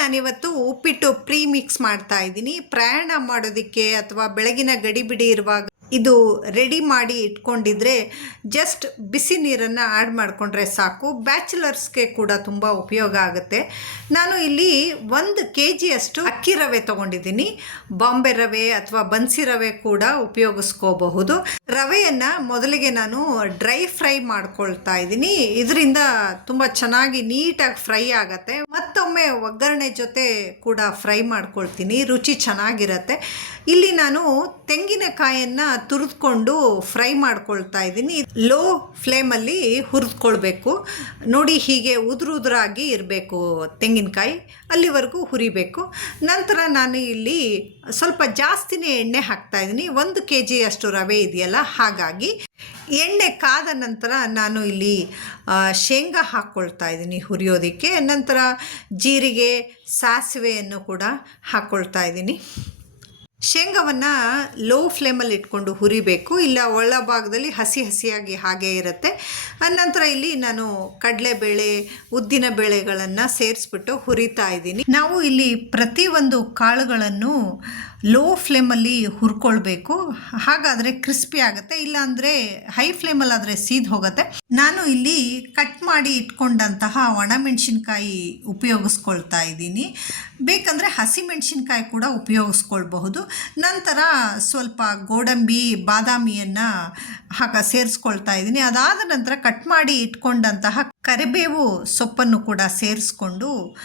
ನಾನಿವತ್ತು ಉಪ್ಪಿಟ್ಟು pre mix ಮಾಡ್ತಾ ಇದ್ದೀನಿ. ಪ್ರಯಾಣ ಮಾಡೋದಕ್ಕೆ ಅಥವಾ ಬೆಳಗಿನ ಗಡಿಬಿಡಿ ಇರುವಾಗ ಇದು ರೆಡಿ ಮಾಡಿ ಇಟ್ಕೊಂಡಿದ್ರೆ ಜಸ್ಟ್ ಬಿಸಿ ನೀರನ್ನು ಆ್ಯಡ್ ಮಾಡಿಕೊಂಡ್ರೆ ಸಾಕು. ಬ್ಯಾಚುಲರ್ಸ್ಗೆ ಕೂಡ ತುಂಬ ಉಪಯೋಗ ಆಗುತ್ತೆ. ನಾನು ಇಲ್ಲಿ ಒಂದು ಕೆ ಜಿಯಷ್ಟು ಅಕ್ಕಿ ರವೆ ತೊಗೊಂಡಿದ್ದೀನಿ. ಬಾಂಬೆ ರವೆ ಅಥವಾ ಬನ್ಸಿ ರವೆ ಕೂಡ ಉಪಯೋಗಿಸ್ಕೋಬಹುದು. ರವೆಯನ್ನು ಮೊದಲಿಗೆ ನಾನು ಡ್ರೈ ಫ್ರೈ ಮಾಡ್ಕೊಳ್ತಾ ಇದ್ದೀನಿ. ಇದರಿಂದ ತುಂಬ ಚೆನ್ನಾಗಿ ನೀಟಾಗಿ ಫ್ರೈ ಆಗುತ್ತೆ. ಮತ್ತೊಮ್ಮೆ ಒಗ್ಗರಣೆ ಜೊತೆ ಕೂಡ ಫ್ರೈ ಮಾಡ್ಕೊಳ್ತೀನಿ. ರುಚಿ ಚೆನ್ನಾಗಿರತ್ತೆ. ಇಲ್ಲಿ ನಾನು ತೆಂಗಿನಕಾಯನ್ನು ತುರಿದ್ಕೊಂಡು ಫ್ರೈ ಮಾಡ್ಕೊಳ್ತಾ ಇದ್ದೀನಿ. ಲೋ ಫ್ಲೇಮಲ್ಲಿ ಹುರಿದ್ಕೊಳ್ಬೇಕು. ನೋಡಿ ಹೀಗೆ ಉದುರು ಉದುರಾಗಿ ಇರಬೇಕು ತೆಂಗಿನಕಾಯಿ. ಅಲ್ಲಿವರೆಗೂ ಹುರಿಬೇಕು. ನಂತರ ನಾನು ಇಲ್ಲಿ ಸ್ವಲ್ಪ ಜಾಸ್ತಿನೇ ಎಣ್ಣೆ ಹಾಕ್ತಾ ಇದ್ದೀನಿ. ಒಂದು ಕೆ ಜಿಯಷ್ಟು ರವೆ ಇದೆಯಲ್ಲ, ಹಾಗಾಗಿ ಎಣ್ಣೆ ಕಾದ ನಂತರ ನಾನು ಇಲ್ಲಿ ಶೇಂಗಾ ಹಾಕ್ಕೊಳ್ತಾ ಇದ್ದೀನಿ ಹುರಿಯೋದಕ್ಕೆ. ನಂತರ ಜೀರಿಗೆ, ಸಾಸಿವೆಯನ್ನು ಕೂಡ ಹಾಕ್ಕೊಳ್ತಾ ಇದ್ದೀನಿ. ಶೇಂಗಾವನ್ನು ಲೋ ಫ್ಲೇಮಲ್ಲಿ ಇಟ್ಕೊಂಡು ಹುರಿಬೇಕು, ಇಲ್ಲ ಒಳ ಭಾಗದಲ್ಲಿ ಹಸಿ ಹಸಿಯಾಗಿ ಹಾಗೆ ಇರುತ್ತೆ. ನಂತರ ಇಲ್ಲಿ ನಾನು ಕಡಲೆಬೇಳೆ, ಉದ್ದಿನ ಬೇಳೆಗಳನ್ನು ಸೇರಿಸ್ಬಿಟ್ಟು ಹುರಿತಾ ಇದ್ದೀನಿ. ನಾವು ಇಲ್ಲಿ ಪ್ರತಿಯೊಂದು ಕಾಳುಗಳನ್ನು ಲೋ ಫ್ಲೇಮಲ್ಲಿ ಹುರ್ಕೊಳ್ಬೇಕು. ಹಾಗಾದರೆ ಕ್ರಿಸ್ಪಿ ಆಗುತ್ತೆ. ಇಲ್ಲಾಂದರೆ ಹೈ ಫ್ಲೇಮಲ್ಲಾದರೆ ಸೀದ್ ಹೋಗುತ್ತೆ. ನಾನು ಇಲ್ಲಿ ಕಟ್ ಮಾಡಿ ಇಟ್ಕೊಂಡಂತಹ ಒಣಮೆಣಸಿನ್ಕಾಯಿ ಉಪಯೋಗಿಸ್ಕೊಳ್ತಾ ಇದ್ದೀನಿ. ಬೇಕಂದರೆ ಹಸಿಮೆಣಸಿನ್ಕಾಯಿ ಕೂಡ ಉಪಯೋಗಿಸ್ಕೊಳ್ಬಹುದು. ನಂತರ ಸ್ವಲ್ಪ ಗೋಡಂಬಿ, ಬಾದಾಮಿಯನ್ನು ಹಾಕ ಸೇರಿಸ್ಕೊಳ್ತಾ ಇದ್ದೀನಿ. ಅದಾದ ನಂತರ ಕಟ್ ಮಾಡಿ ಇಟ್ಕೊಂಡಂತಹ ಕರಿಬೇವು ಸೊಪ್ಪನ್ನು ಕೂಡ ಸೇರಿಸ್ಕೊಂಡು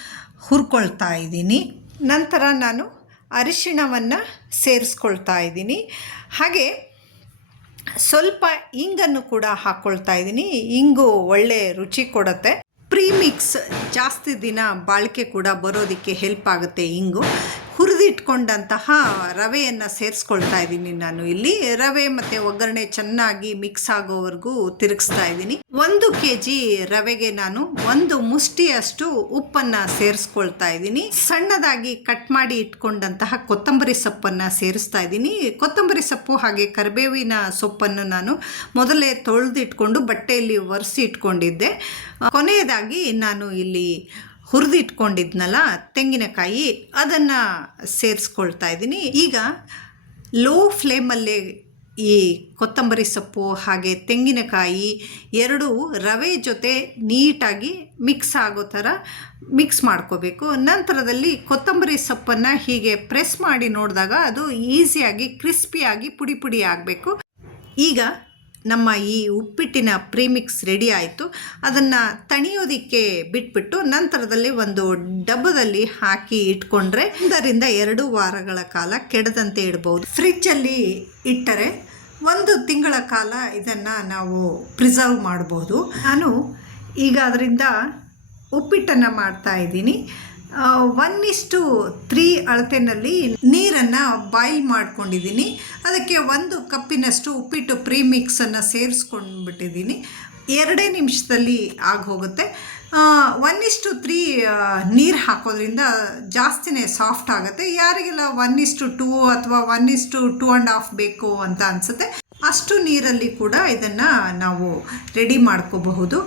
ಹುರ್ಕೊಳ್ತಾ ಇದ್ದೀನಿ. ನಂತರ ನಾನು ಅರಿಶಿಣವನ್ನು ಸೇರಿಸ್ಕೊಳ್ತಾ ಇದ್ದೀನಿ. ಹಾಗೆ ಸ್ವಲ್ಪ ಇಂಗನ್ನು ಕೂಡ ಹಾಕ್ಕೊಳ್ತಾ ಇದ್ದೀನಿ. ಇಂಗು ಒಳ್ಳೆ ರುಚಿ ಕೊಡುತ್ತೆ. ಪ್ರೀಮಿಕ್ಸ್ ಜಾಸ್ತಿ ದಿನ ಬಾಳಿಕೆ ಕೂಡ ಬರೋದಕ್ಕೆ ಹೆಲ್ಪ್ ಆಗುತ್ತೆ ಇಂಗು. ಹುರಿದಿಟ್ಕೊಂಡಂತಹ ರವೆಯನ್ನು ಸೇರಿಸ್ಕೊಳ್ತಾ ಇದ್ದೀನಿ ನಾನು ಇಲ್ಲಿ. ರವೆ ಮತ್ತು ಒಗ್ಗರಣೆ ಚೆನ್ನಾಗಿ ಮಿಕ್ಸ್ ಆಗೋವರೆಗೂ ತಿರುಗಿಸ್ತಾ ಇದ್ದೀನಿ. ಒಂದು ಕೆ ಜಿ ರವೆಗೆ ನಾನು ಒಂದು ಮುಷ್ಟಿಯಷ್ಟು ಉಪ್ಪನ್ನು ಸೇರಿಸ್ಕೊಳ್ತಾ ಇದ್ದೀನಿ. ಸಣ್ಣದಾಗಿ ಕಟ್ ಮಾಡಿ ಇಟ್ಕೊಂಡಂತಹ ಕೊತ್ತಂಬರಿ ಸೊಪ್ಪನ್ನು ಸೇರಿಸ್ತಾ ಇದ್ದೀನಿ. ಕೊತ್ತಂಬರಿ ಸೊಪ್ಪು ಹಾಗೆ ಕರಿಬೇವಿನ ಸೊಪ್ಪನ್ನು ನಾನು ಮೊದಲೇ ತೊಳೆದಿಟ್ಕೊಂಡು ಬಟ್ಟೆಯಲ್ಲಿ ಒರೆಸಿ ಇಟ್ಕೊಂಡಿದ್ದೆ ಕೊನೆಯದಾಗಿ ನಾನು ಇಲ್ಲಿ ಹುರಿದಿಟ್ಕೊಂಡಿದ್ನಲ್ಲ, ತೆಂಗಿನಕಾಯಿ, ಅದನ್ನು ಸೇರಿಸ್ಕೊಳ್ತಾ ಇದ್ದೀನಿ. ಈಗ ಲೋ ಫ್ಲೇಮಲ್ಲೇ ಈ ಕೊತ್ತಂಬರಿ ಸೊಪ್ಪು ಹಾಗೆ ತೆಂಗಿನಕಾಯಿ ಎರಡೂ ರವೆ ಜೊತೆ ನೀಟಾಗಿ ಮಿಕ್ಸ್ ಆಗೋ ಥರ ಮಿಕ್ಸ್ ಮಾಡ್ಕೋಬೇಕು. ನಂತರದಲ್ಲಿ ಕೊತ್ತಂಬರಿ ಸೊಪ್ಪನ್ನು ಹೀಗೆ ಪ್ರೆಸ್ ಮಾಡಿ ನೋಡಿದಾಗ ಅದು ಈಸಿಯಾಗಿ, ಕ್ರಿಸ್ಪಿಯಾಗಿ, ಪುಡಿ ಪುಡಿ ಆಗಬೇಕು. ಈಗ ನಮ್ಮ ಈ ಉಪ್ಪಿಟ್ಟಿನ ಪ್ರೀಮಿಕ್ಸ್ ರೆಡಿ ಆಯಿತು. ಅದನ್ನು ತಣಿಯೋದಕ್ಕೆ ಬಿಟ್ಬಿಟ್ಟು ನಂತರದಲ್ಲಿ ಒಂದು ಡಬ್ಬದಲ್ಲಿ ಹಾಕಿ ಇಟ್ಕೊಂಡ್ರೆ ಒಂದರಿಂದ ಎರಡು ವಾರಗಳ ಕಾಲ ಕೆಡದಂತೆ ಇಡ್ಬೋದು. ಫ್ರಿಜ್ಜಲ್ಲಿ ಇಟ್ಟರೆ ಒಂದು ತಿಂಗಳ ಕಾಲ ಇದನ್ನು ನಾವು ಪ್ರಿಸರ್ವ್ ಮಾಡ್ಬೋದು. ನಾನು ಈಗ ಅದರಿಂದ ಉಪ್ಪಿಟ್ಟನ್ನು ಮಾಡ್ತಾ ಇದ್ದೀನಿ. ಒನ್ ಇಸ್ಟು ತ್ರೀ ಅಳತೆನಲ್ಲಿ ನೀರನ್ನು ಬಾಯ್ಲ್ ಮಾಡ್ಕೊಂಡಿದ್ದೀನಿ. ಅದಕ್ಕೆ ಒಂದು ಕಪ್ಪಿನಷ್ಟು ಉಪ್ಪಿಟ್ಟು ಪ್ರೀಮಿಕ್ಸನ್ನು ಸೇರಿಸ್ಕೊಂಡ್ಬಿಟ್ಟಿದ್ದೀನಿ. ಎರಡೇ ನಿಮಿಷದಲ್ಲಿ ಆಗೋಗುತ್ತೆ ಒನ್ ಇಸ್ಟು ತ್ರೀ ನೀರು ಹಾಕೋದ್ರಿಂದ ಜಾಸ್ತಿನೇ ಸಾಫ್ಟ್ ಆಗುತ್ತೆ. ಯಾರಿಗೆಲ್ಲ ಒನ್ ಇಸ್ಟು ಟೂ ಅಥವಾ one is to two and half ಬೇಕು ಅಂತ ಅನಿಸುತ್ತೆ, ಅಷ್ಟು ನೀರಲ್ಲಿ ಕೂಡ ಇದನ್ನು ನಾವು ರೆಡಿ ಮಾಡ್ಕೋಬಹುದು.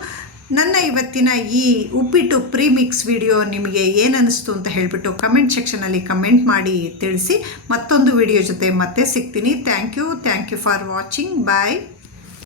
ನನ್ನ ಇವತ್ತಿನ ಈ ಉಪ್ಪಿಟ್ಟು ಪ್ರೀಮಿಕ್ಸ್ ವಿಡಿಯೋ ನಿಮಗೆ ಏನನ್ನಿಸ್ತು ಅಂತ ಹೇಳಿಬಿಟ್ಟು ಕಮೆಂಟ್ ಸೆಕ್ಷನಲ್ಲಿ ಕಮೆಂಟ್ ಮಾಡಿ ತಿಳಿಸಿ ಮತ್ತೊಂದು ವಿಡಿಯೋ ಜೊತೆ ಮತ್ತೆ ಸಿಗ್ತೀನಿ. Thank you thank you for watching bye